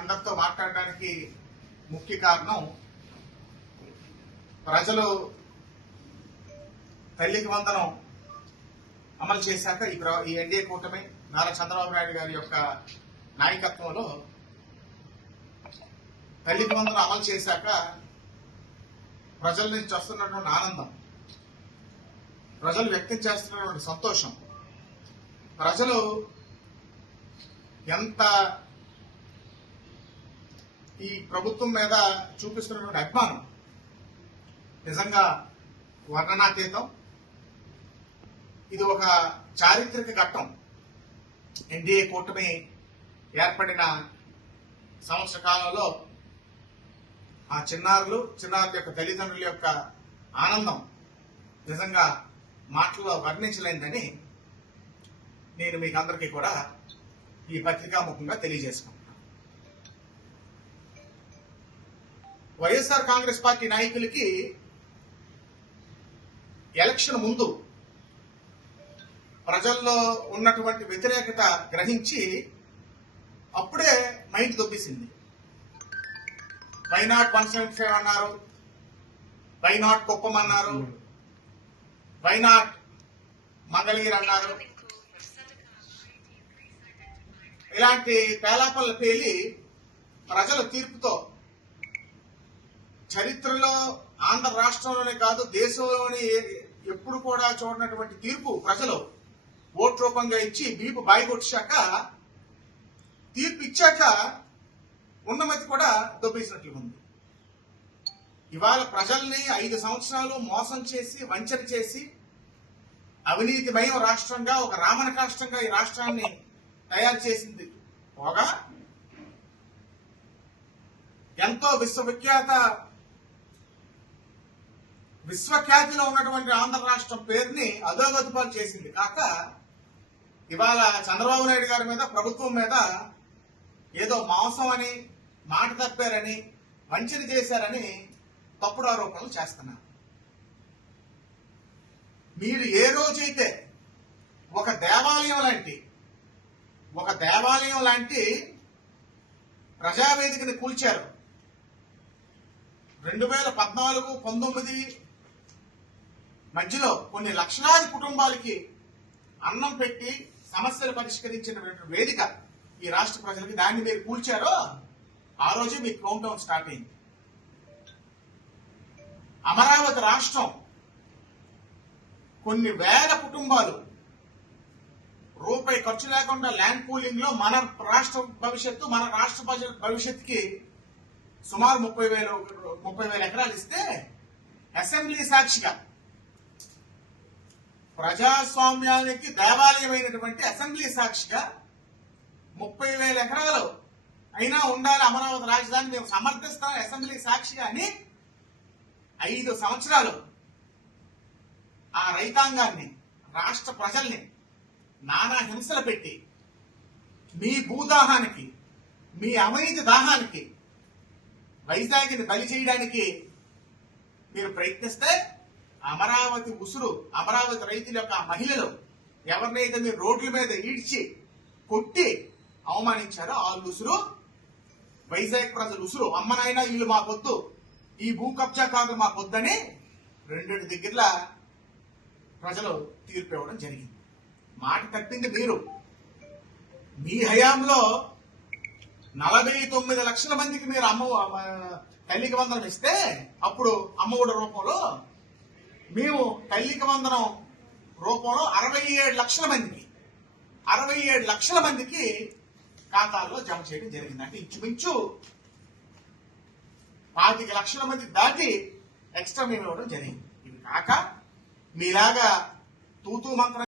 అందరితో మాట్లాడడానికి ముఖ్య కారణం ప్రజలు తల్లికి వందనం అమలు చేశాక ఈ ఎన్డీఏ కూటమి నారా చంద్రబాబు నాయుడు గారి యొక్క నాయకత్వంలో తల్లికి వందనం అమలు చేశాక ప్రజల నుంచి వస్తున్నటువంటి ఆనందం, ప్రజలు వ్యక్తం చేస్తున్నటువంటి సంతోషం, ప్రజలు ఎంత ఈ ప్రభుత్వం మీద చూపిస్తున్నటువంటి అభిమానం నిజంగా వర్ణనాతీతం. ఇది ఒక చారిత్రక ఘట్టం. ఎన్డీఏ కూటమి ఏర్పడిన సంవత్సర కాలంలో ఆ చిన్నారుల యొక్క తల్లిదండ్రుల యొక్క ఆనందం నిజంగా మాటల్లో వర్ణించలేదని నేను మీకు అందరికీ కూడా ఈ పత్రికాముఖంగా తెలియజేసుకుంటున్నాను. వైఎస్ఆర్ కాంగ్రెస్ పార్టీ నాయకులకి ఎలక్షన్ ముందు ప్రజల్లో ఉన్నటువంటి వ్యతిరేకత గ్రహించి అప్పుడే మైండ్ దొబ్బేసింది. వై నాట్ 175 అన్నారు, వై నాట్ కుప్పం అన్నారు, వై నాట్ మంగళగిరి అన్నారు. ఇలాంటి పేలాపనలు పేలి ప్రజల తీర్పుతో చరిత్రలో ఆంధ్ర రాష్ట్రంలోనే కాదు దేశంలోని ఎప్పుడు కూడా చూడనటువంటి తీర్పు ప్రజలు ఓటు రూపంగా ఇచ్చి బీపు బాయిగొచ్చాక తీర్పు ఇచ్చాక ఉన్నమతి కూడా దొబ్బేసినట్లు ఉంది. ఇవాళ ప్రజల్ని 5 సంవత్సరాలు మోసం చేసి వంచన చేసి అవినీతిమయం రాష్ట్రంగా ఒక రామణ రాష్ట్రంగా ఈ రాష్ట్రాన్ని తయారు చేసింది పోగా ఎంతో విశ్వఖ్యాతిలో ఉన్నటువంటి ఆంధ్ర రాష్ట్రం పేరుని అధోగతిపాలు చేసింది కాక ఇవాళ చంద్రబాబు నాయుడు గారి మీద ప్రభుత్వం మీద ఏదో మోసం అని, మాట తప్పారని, వంచన చేశారని తప్పుడు ఆరోపణలు చేస్తున్నారు. మీరు ఏ రోజైతే ఒక దేవాలయం లాంటి ప్రజావేదికని కూల్చారు, 2014-19 మధ్యలో కొన్ని లక్షలాది కుటుంబాలకి అన్నం పెట్టి సమస్యలు పరిష్కరించిన వేదిక ఈ రాష్ట్ర ప్రజలకి, దాన్ని మీరు కూల్చారో ఆ రోజే మీ కౌంట్ డౌన్ స్టార్ట్ అయింది. అమరావతి రాష్ట్రం కొన్ని వేల కుటుంబాలు రూపాయి ఖర్చు లేకుండా ల్యాండ్ పూలింగ్ లో మన రాష్ట్ర ప్రజల భవిష్యత్తుకి సుమారు 30,000 ఎకరాలు ఇస్తే అసెంబ్లీ సాక్షిగా ప్రజాస్వామ్యానికి దేవాలయమైనటువంటి అసెంబ్లీ సాక్షిగా 30,000 ఎకరాలు అయినా ఉండాలి అమరావతి రాజధాని మేము సమర్థిస్తాం అసెంబ్లీ సాక్షిగా అని 5 సంవత్సరాలు ఆ రైతాంగాన్ని, రాష్ట్ర ప్రజల్ని నానా హింసలు పెట్టి మీ భూదాహానికి, మీ అవినీతి దాహానికి వైజాగ్ని బలి చేయడానికి మీరు ప్రయత్నిస్తే అమరావతి రైతుల యొక్క మహిళలు ఎవరినైతే మీరు రోడ్ల మీద ఈడ్చి కొట్టి అవమానించారో ఆ ఉసురు వైజాగ్ ప్రజలు ఉసురు అమ్మనైనా వీళ్ళు మాకొద్దు, ఈ భూ కబ్జాకారులు మాకొద్దని 2 దగ్గరలా ప్రజలు తీర్పు ఇవ్వడం జరిగింది. మాట తప్పింది మీరు. మీ హయాంలో 49 లక్షల మందికి మీరు తల్లికి వందనం ఇస్తే అప్పుడు అమ్మఒడి రూపంలో మేము తల్లికి వందనం రూపంలో 67 లక్షల మందికి ఖాతాల్లో జమ చేయడం జరిగింది. అంటే ఇంచుమించు 25 లక్షల మంది దాటి ఎక్స్ట్రా మేము ఇవ్వడం జరిగింది. ఇవి కాక మీలాగా తూతూ మంత్రం